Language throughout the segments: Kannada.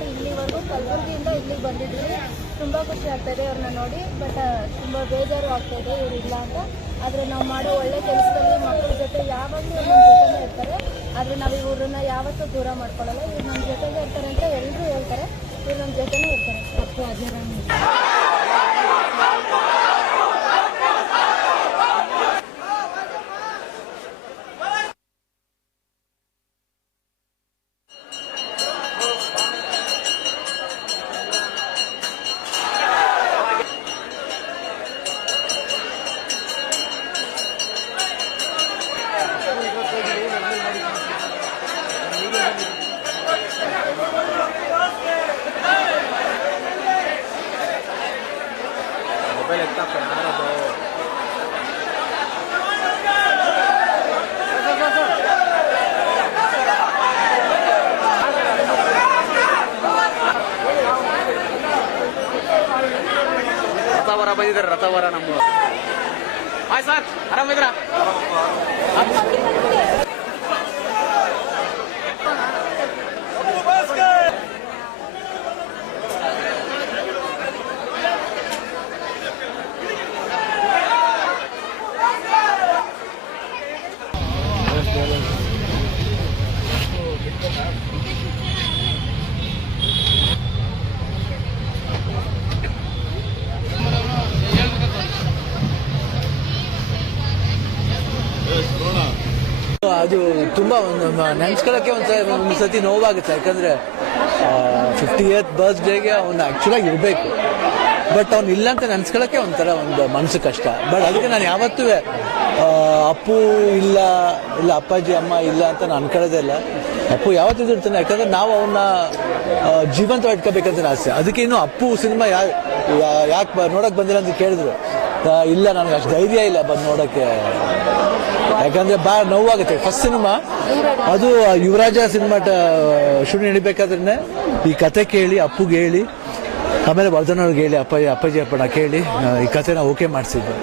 ಇಲ್ಲಿವರೆಗೂ ಕಲಬುರಗಿಯಿಂದ ಇಲ್ಲಿಗೆ ಬಂದಿದ್ದೀವಿ ತುಂಬ ಖುಷಿ ಆಗ್ತಾಯಿದೆ ಅವ್ರನ್ನ ನೋಡಿ ಬಟ್ ತುಂಬ ಬೇಜಾರು ಆಗ್ತಾಯಿದೆ ಇವ್ರು ಅಂತ ಆದರೆ ನಾವು ಮಾಡೋ ಒಳ್ಳೆ ಕೆಲಸದಲ್ಲಿ ಮಕ್ಕಳ ಜೊತೆ ಯಾವಾಗಲೂ ನಮ್ಮ ಜೊತೆನೇ ಇರ್ತಾರೆ ಆದರೆ ನಾವು ಇವ್ರನ್ನ ಯಾವತ್ತೂ ದೂರ ಮಾಡ್ಕೊಳ್ಳಲ್ಲ ಇವ್ರು ನಮ್ಮ ಜೊತೆಗೆ ಇರ್ತಾರೆ ಅಂತ ಎಲ್ಲರೂ ಹೇಳ್ತಾರೆ ಇವ್ರು ನಮ್ಮ ಜೊತೆನೇ ಇರ್ತಾರೆ ತಪ್ಪು ಅದೇ ಅಜರ ಮೊಬೈಲ್ ಎತ್ತಪ್ಪ ಯಾರದು ರಥವರ ಬಂದಿದ್ದಾರೆ ರಥವರ ನಮ್ಮ ಹಾಯ್ ಸರ್ ಆರಾಮಿದ್ರ ಅದು ತುಂಬ ನೆನ್ಸ್ಕೊಳ್ಳೋಕ್ಕೆ ಒಂದು ಒಂದು ಸತಿ ನೋವಾಗುತ್ತೆ. ಯಾಕಂದರೆ ಫಿಫ್ಟಿ ಏತ್ ಬರ್ತ್ಡೇಗೆ ಅವ್ನು ಆ್ಯಕ್ಚುಲಾಗಿ ಇರಬೇಕು. ಬಟ್ ಅವ್ನು ಇಲ್ಲ ಅಂತ ನೆನ್ಸ್ಕೊಳ್ಳೋಕ್ಕೆ ಒಂಥರ ಒಂದು ಮನಸ್ಸು ಕಷ್ಟ. ಬಟ್ ಅದಕ್ಕೆ ನಾನು ಯಾವತ್ತೂ ಅಪ್ಪು ಇಲ್ಲ ಇಲ್ಲ ಅಪ್ಪಾಜಿ, ಅಮ್ಮ ಇಲ್ಲ ಅಂತ ನಾನು ಅನ್ಕೊಳ್ಳೋದೇ ಇಲ್ಲ. ಅಪ್ಪು ಯಾವತ್ತಿದ್ರು ಇರ್ತಾನೆ ಯಾಕಂದ್ರೆ ನಾವು ಅವನ್ನ ಜೀವಂತ ಇಟ್ಕೋಬೇಕಂತ ಆಸೆ. ಅದಕ್ಕೆ ಇನ್ನು ಅಪ್ಪು ಸಿನಿಮಾ ಯಾ ಯಾಕೆ ನೋಡಕ್ ಬಂದಿಲ್ಲ ಅಂತ ಕೇಳಿದ್ರು. ಇಲ್ಲ, ನನಗೆ ಅಷ್ಟು ಧೈರ್ಯ ಇಲ್ಲ ಬಂದು ನೋಡೋಕ್ಕೆ. ಯಾಕಂದ್ರೆ ಬಾ ನೋವಾಗುತ್ತೆ. ಫಸ್ಟ್ ಸಿನಿಮಾ ಅದು ಯುವರಾಜ ಸಿನಿಮಾ ಶೂಟಿಂಗ್ ನಡಿಬೇಕಾದ್ರೆ ಈ ಕತೆ ಕೇಳಿ, ಅಪ್ಪುಗೆ ಹೇಳಿ, ಆಮೇಲೆ ವರ್ಧನ್ ಅವ್ರಿಗೆ ಹೇಳಿ ಅಪ್ಪಾಜಿ ಅಪ್ಪಾಜಿ ಅಪ್ಪಣ ಕೇಳಿ ಈ ಕತೆನ ಓಕೆ ಮಾಡಿಸಿದ್ದು.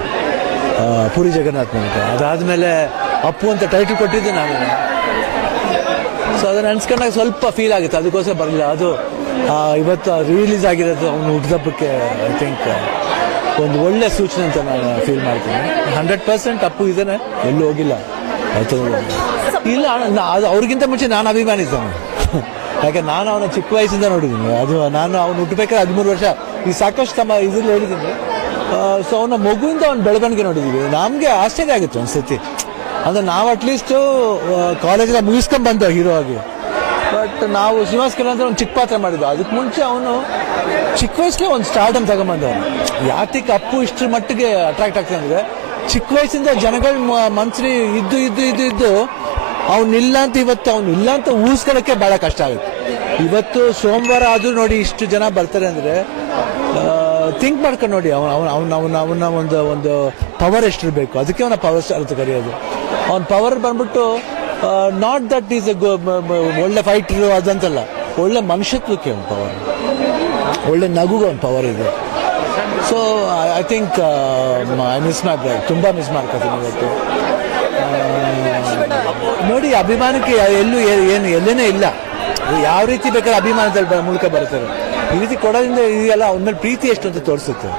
ಪುರಿ ಜಗನ್ನಾಥ್ ಅಂತ ಅದಾದ್ಮೇಲೆ ಅಪ್ಪು ಅಂತ ಟೈಟಲ್ ಕೊಟ್ಟಿದ್ದೆ ನಾನು. ಸೊ ಅದನ್ನ ಅನ್ಸ್ಕೊಂಡಾಗ ಸ್ವಲ್ಪ ಫೀಲ್ ಆಗುತ್ತೆ. ಅದಕ್ಕೋಸ್ಕರ ಬರಲಿಲ್ಲ. ಅದು ಇವತ್ತು ರಿಲೀಸ್ ಆಗಿರೋದು, ಅವನು ಹುಟ್ಟಿದಬ್ಬಕ್ಕೆ ಐ ಥಿಂಕ್ ಒಂದು ಒಳ್ಳೆ ಸೂಚನೆ ಅಂತ ನಾನು ಫೀಲ್ ಮಾಡ್ತೀನಿ. ಹಂಡ್ರೆಡ್ ಪರ್ಸೆಂಟ್ ಅಪ್ಪು ಇದ್ದಾನೆ ಎಲ್ಲೂ ಹೋಗಿಲ್ಲ. ಇಲ್ಲ ಅದು ಅವ್ರಿಗಿಂತ ಮುಂಚೆ ನಾನು ಅಭಿಮಾನಿದ್ದಾನೆ ಯಾಕೆ, ನಾನು ಅವನ ಚಿಕ್ಕ ವಯಸ್ಸಿಂದ ನೋಡಿದ್ದೀನಿ. ಅದು ನಾನು ಅವ್ನು ಹುಟ್ಟಬೇಕಾದ್ರೆ ಹದಿಮೂರು ವರ್ಷ. ಈ ಸಾಕಷ್ಟು ತಮ್ಮ ಇದ್ರಲ್ಲಿ ಹೇಳಿದ್ದೀನಿ. ಸೊ ಅವನ ಮಗುವಿಂದ ಅವ್ನ ಬೆಳವಣಿಗೆ ನೋಡಿದ್ದೀವಿ ನಮಗೆ ಆಶ್ಚರ್ಯ ಆಗುತ್ತೆ ಒಂದ್ಸತಿ. ಅಂದ್ರೆ ನಾವು ಅಟ್ಲೀಸ್ಟ್ ಕಾಲೇಜಲ್ಲಿ ಮುಗಿಸ್ಕೊಂಡ್ ಬಂದ ಹೀರೋ ಆಗಿ. ಬಟ್ ನಾವು ಶ್ರೀನಿವಾಸ್ ಕಲ್ಯಾಣ್ ಅಂತ ಒಂದು ಚಿಕ್ಕ ಪಾತ್ರ ಮಾಡಿದ್ದು. ಅದಕ್ಕೆ ಮುಂಚೆ ಅವನು ಚಿಕ್ಕ ವಯಸ್ಸಿಗೆ ಒಂದು ಸ್ಟಾರ್ಟಮ್ ತಗೊಂಬಂದವನು ಯಾತಿಕ್ ಅಪ್ಪು ಇಷ್ಟರ ಮಟ್ಟಿಗೆ ಅಟ್ರಾಕ್ಟ್ ಆಗ್ತಾನೆ ಅಂದ್ರೆ, ಚಿಕ್ಕ ವಯಸ್ಸಿಂದ ಜನಗಳ ಮನ್ಸರಿ ಇದ್ದು ಇದ್ದು ಇದ್ದು ಇದ್ದು ಅವನಿಲ್ಲ ಅಂತ ಇವತ್ತು ಅವ್ನು ಇಲ್ಲ ಅಂತ ಊಹಿಸ್ಕೊಳ್ಳೋಕ್ಕೆ ಬಹಳ ಕಷ್ಟ ಆಗುತ್ತೆ. ಇವತ್ತು ಸೋಮವಾರ ಆದ್ರೂ ನೋಡಿ ಇಷ್ಟು ಜನ ಬರ್ತಾರೆ ಅಂದ್ರೆ ಥಿಂಕ್ ಮಾಡ್ಕೊಂಡು ನೋಡಿ ಅವನ ಅವನ ಅವನ ಅವನ ಅವನ ಒಂದು ಒಂದು ಪವರ್ ಎಷ್ಟಿರಬೇಕು ಅದಕ್ಕೆ ಅವನ ಪವರ್ ಸ್ಟಾರ್ ಅಂತ ಕರೆಯೋದು. ಅವನ ಪವರ್ ಬಂದ್ಬಿಟ್ಟು ನಾಟ್ ದಟ್ ಈಸ್ ಒಳ್ಳೆ ಫೈಟರ್ ಅದಂತಲ್ಲ ಒಳ್ಳೆ ಮನುಷ್ಯತ್ವಕ್ಕೆ ಒಂದು ಪವರ್ ಒಳ್ಳೆ ನಗುಗೆ ಒಂದು ಪವರ್ ಇದೆ. So I think I miss my bride ತುಂಬ ಮಿಸ್ ಮಾಡ್ಕೊತೀನಿ ಇವತ್ತು. ನೋಡಿ, ಅಭಿಮಾನಕ್ಕೆ ಎಲ್ಲೂ ಏನು, ಎಲ್ಲೇನೇ ಇಲ್ಲ. ಯಾವ ರೀತಿ ಬೇಕಾದ್ರೆ ಅಭಿಮಾನದಲ್ಲಿ ಮೂಲಕ ಬರ್ತಾರೆ ಈ ರೀತಿ ಕೊಡೋದ್ರಿಂದ ಇದೆಯಲ್ಲ ಅವ್ರ ಮೇಲೆ ಪ್ರೀತಿ ಎಷ್ಟು ಅಂತ ತೋರಿಸುತ್ತೆ.